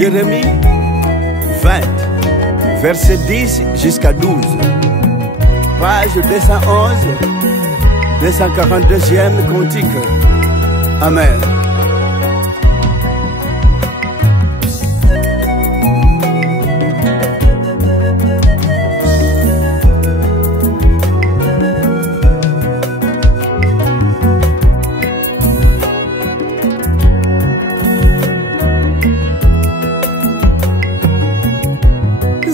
Jérémie 20, verset 10 jusqu'à 12. Page 211, 242e cantique. Amen.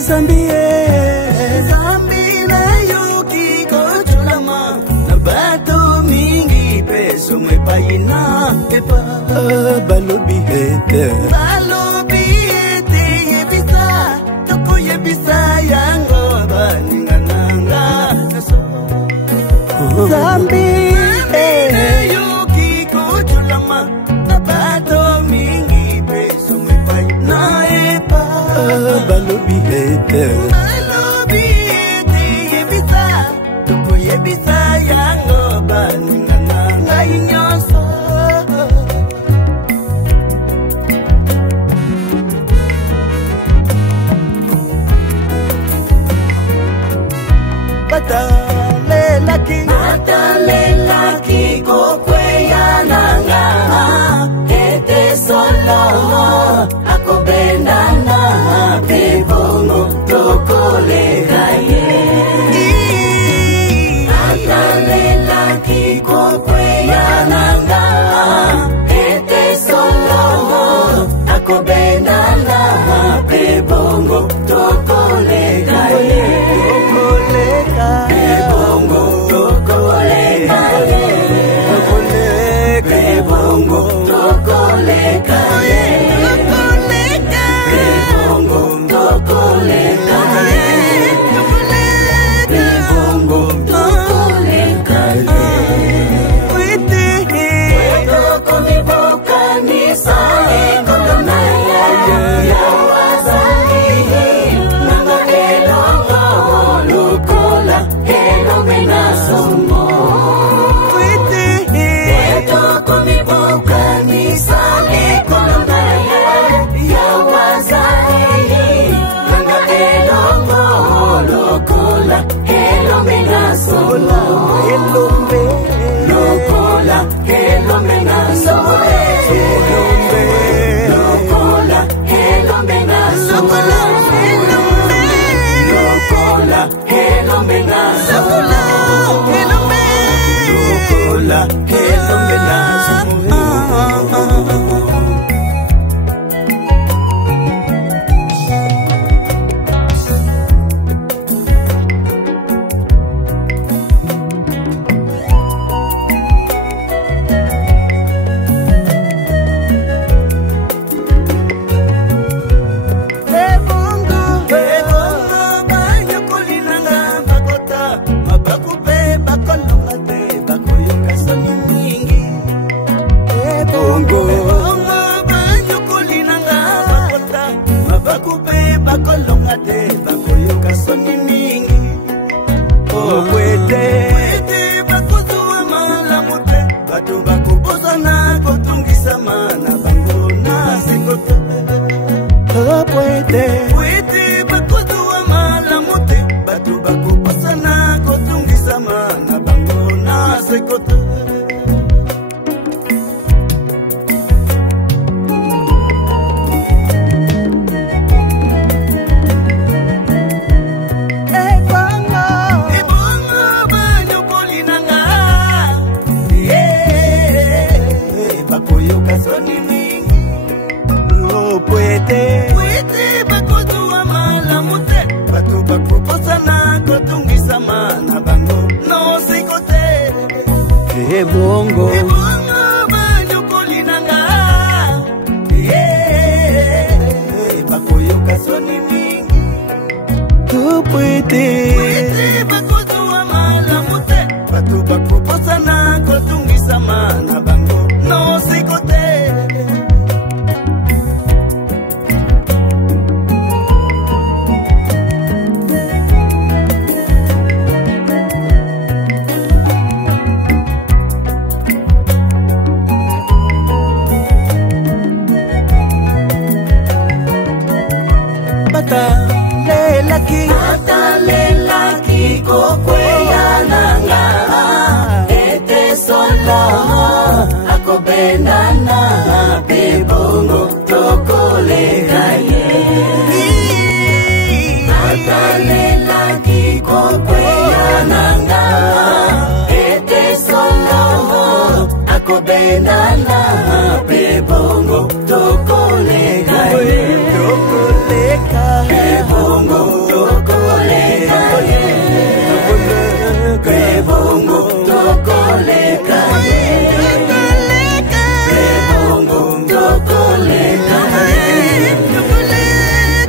Zambi na yuki kochulama na bato mingi peso mwepaina epa Balobi hete yebisa toko yebisa yango baningananga Zambi na yuki kochulama na bato mingi peso mwepaina epa Balobi hete yebisa toko yebisa yango baningananga inyoso Batalelaki kokweya nanga ete solo akobendana pebono tokolega ye Batalelaki kokweya nanga ete solo akobendana pebono tokolega ye Bongo banyokolinanga bakoyoka soni mingi tupwete bakozuwa malamu te batu bakoposana kotungisama na bango no sikote solo akobendana bebongo tokoleka ye atalela kikokweyananga ete solo akobendana bebongo tokoleka ye bebongo tokoleka ye bebongo tokoleka ye bebongo tokoleka ye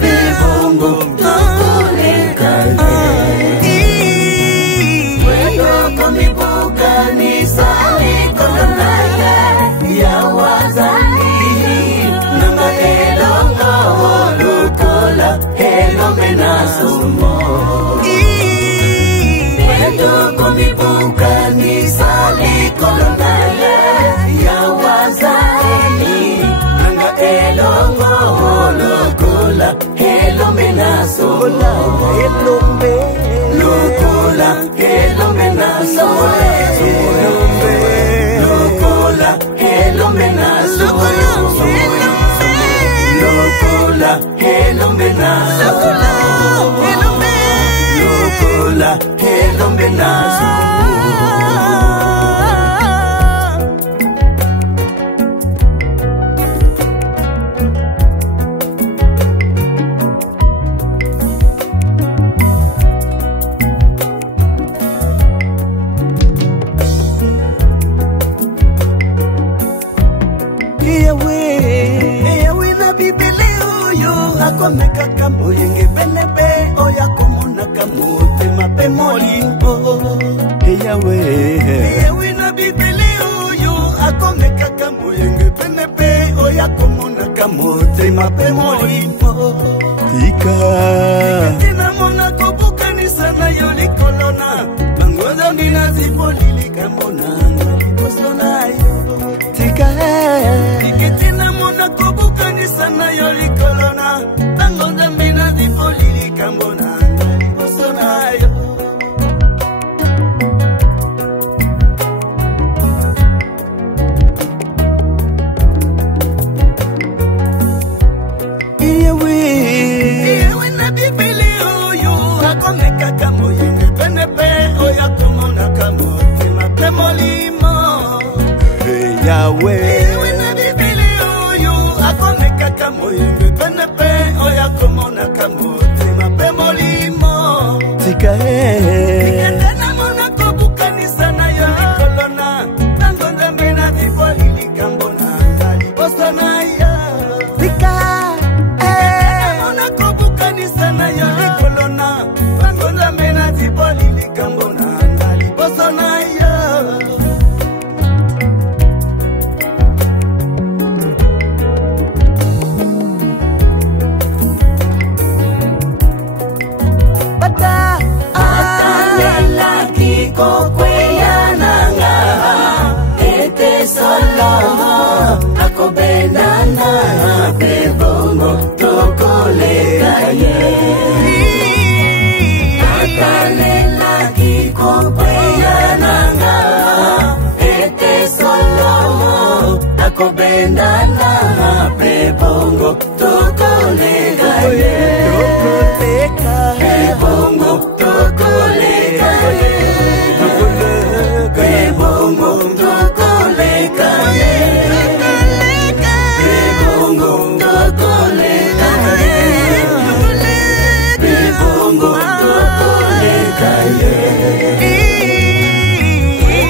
bebongo tokoleka ye wedo komibuka ni sali kolonaya ya wazani nanga elongo lukola elomena sumo wedo komibuka ni sali kolonaya ya wazani nanga elongo lukola elomena sumo lukola elomena sumo lukola elomena sumo lukola elomena lukola elomena akomeka kamoyenge benepe oya komona kamote mape molimbo eyawe na bibele oyo akomeka kamoyenge benepe oya komona kamote mape molimbo tika tina mona kobukanisa na yo likolona bangoza mina zipolili kamona ngaliposona yo tika tina mona kobukanisa na yo likolona bangoza mina zipolili kamona ngaliposona yo Iyewe na bibili oyo akomeka kamoyenge benepe oya komona kamote mape molimo Iyewe na bibili oyo akomeka kamoyenge benepe oya komona kamote mape molimo Tika tena mona kobukanisa na yo likolona nangonza mbina zipolili kambona ngaliposona ya Tika na yo likolona bangoza mena zipolili kambona ngaliposona yo atalela kikokweyananga ete solo akobendana bebongo tokoleka ye atalela kikokweyananga ete solo akobendana bebongo tokoleka ye bebongo tokoleka ye bebongo tokoleka ye bebongo tokoleka ye bebongo tokoleka ye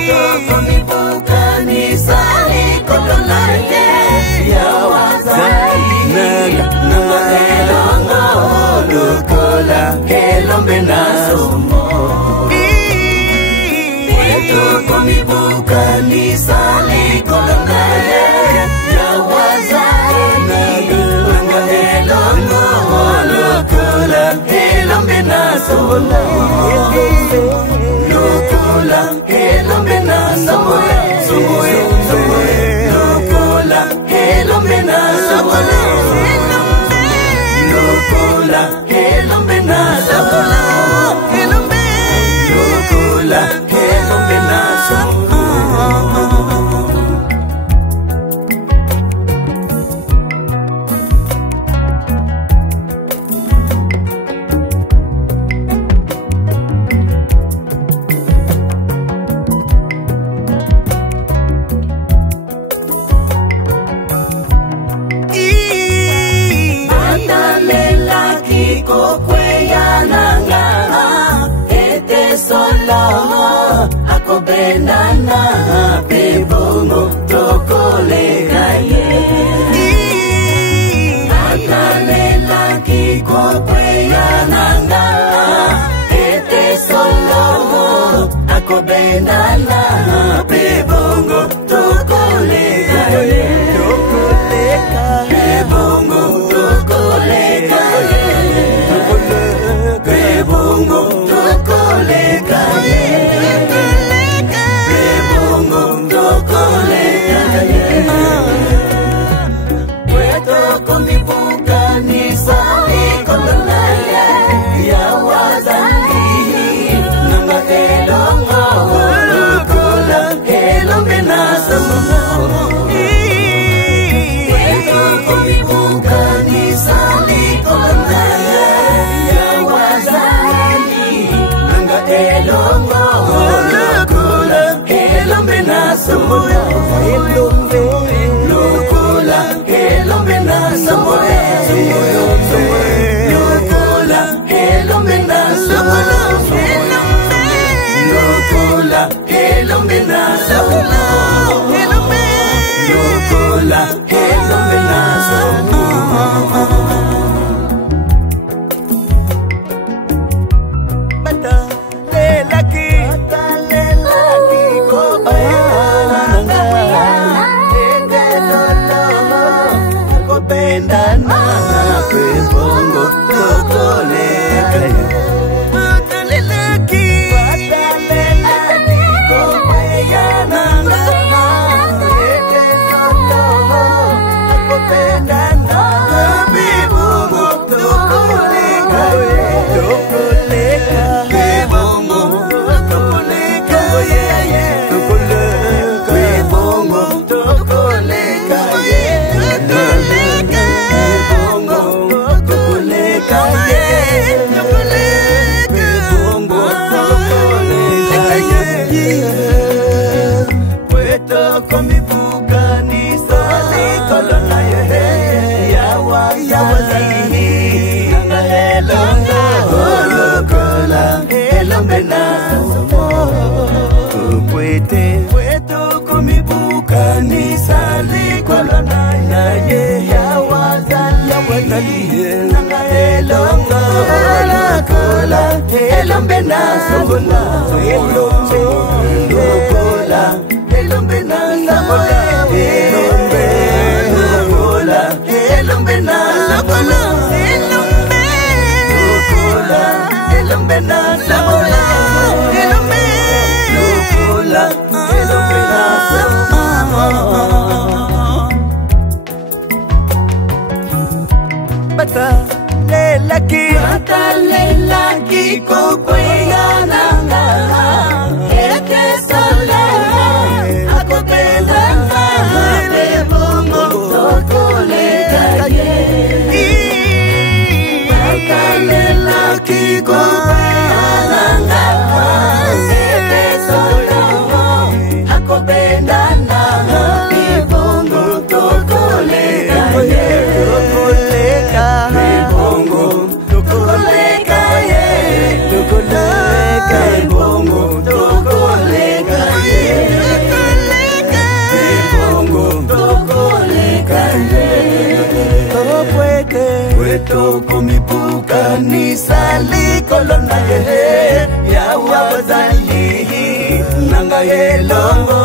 tokomibuka ni sali kolona ye ya wazani nanga elongo lukola elomena sumo tokomibuka ni sali kolona ye ya wazani nanga elongo lukola elomena sumo lukola elomena sumo lukola elomena sumo lukola elomena sumo lukola elomena sumo akopendana pebongo tokoleka ye akalela kikopweyananga ete solo akopendana pebongo tokoleka ye pebongo tokoleka ye pebongo tokoleka ye pebongo tokoleka ye weto komibuka nisa ikolona ye ya wazangi nanga elongo kola elombe nasamu weto komibuka nisa ikolona ye ya wazangi nanga elongo kola elombe nasamu lokola elombe nasamu lokola elombe nasamu lokola elombe nasamu lokola elombe nasamu bata lelaki ko bayana ende lolo ko bendana pebongo tokoleka bata lelaki ko bayana ende lolo ko bendana pebongo tokoleka pebongo tokoleka pebongo tokoleka pebongo tokoleka pebongo tokoleka weto komibuka nisa ikolona ye ya wazangi nanga elongo lokola elombe nasamu weto komibuka nisa ikolona ye ya wazangi nanga elongo lokola elombe nasamu lokola elombe nasamu lokola elombe nasamu lokola elombe nasamu lokola elombe nasamu bata lelaki kokweyananga ete sole akopendana pebongo tokoleka ye lelaki kokweyananga ete sole akopendana pebongo tokoleka ye pebongo tokoleka ye pebongo tokoleka ye pebongo tokoleka ye weto komibuka nisa likolona ye ya wazangi nanga elongo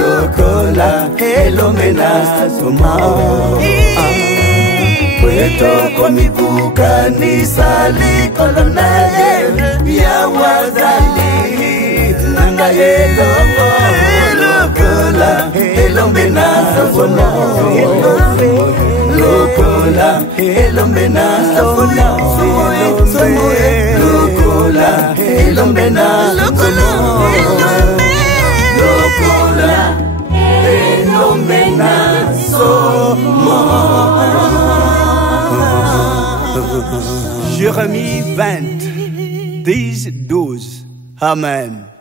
lokola elombe nasamu weto komibuka nisa likolona ye ya wazangi nanga elongo lokola elombe nasamu lokola elombe nasamu lokola elombe nasamu lokola elombe nasamu. Jérémie 20, 10, 12. Amen.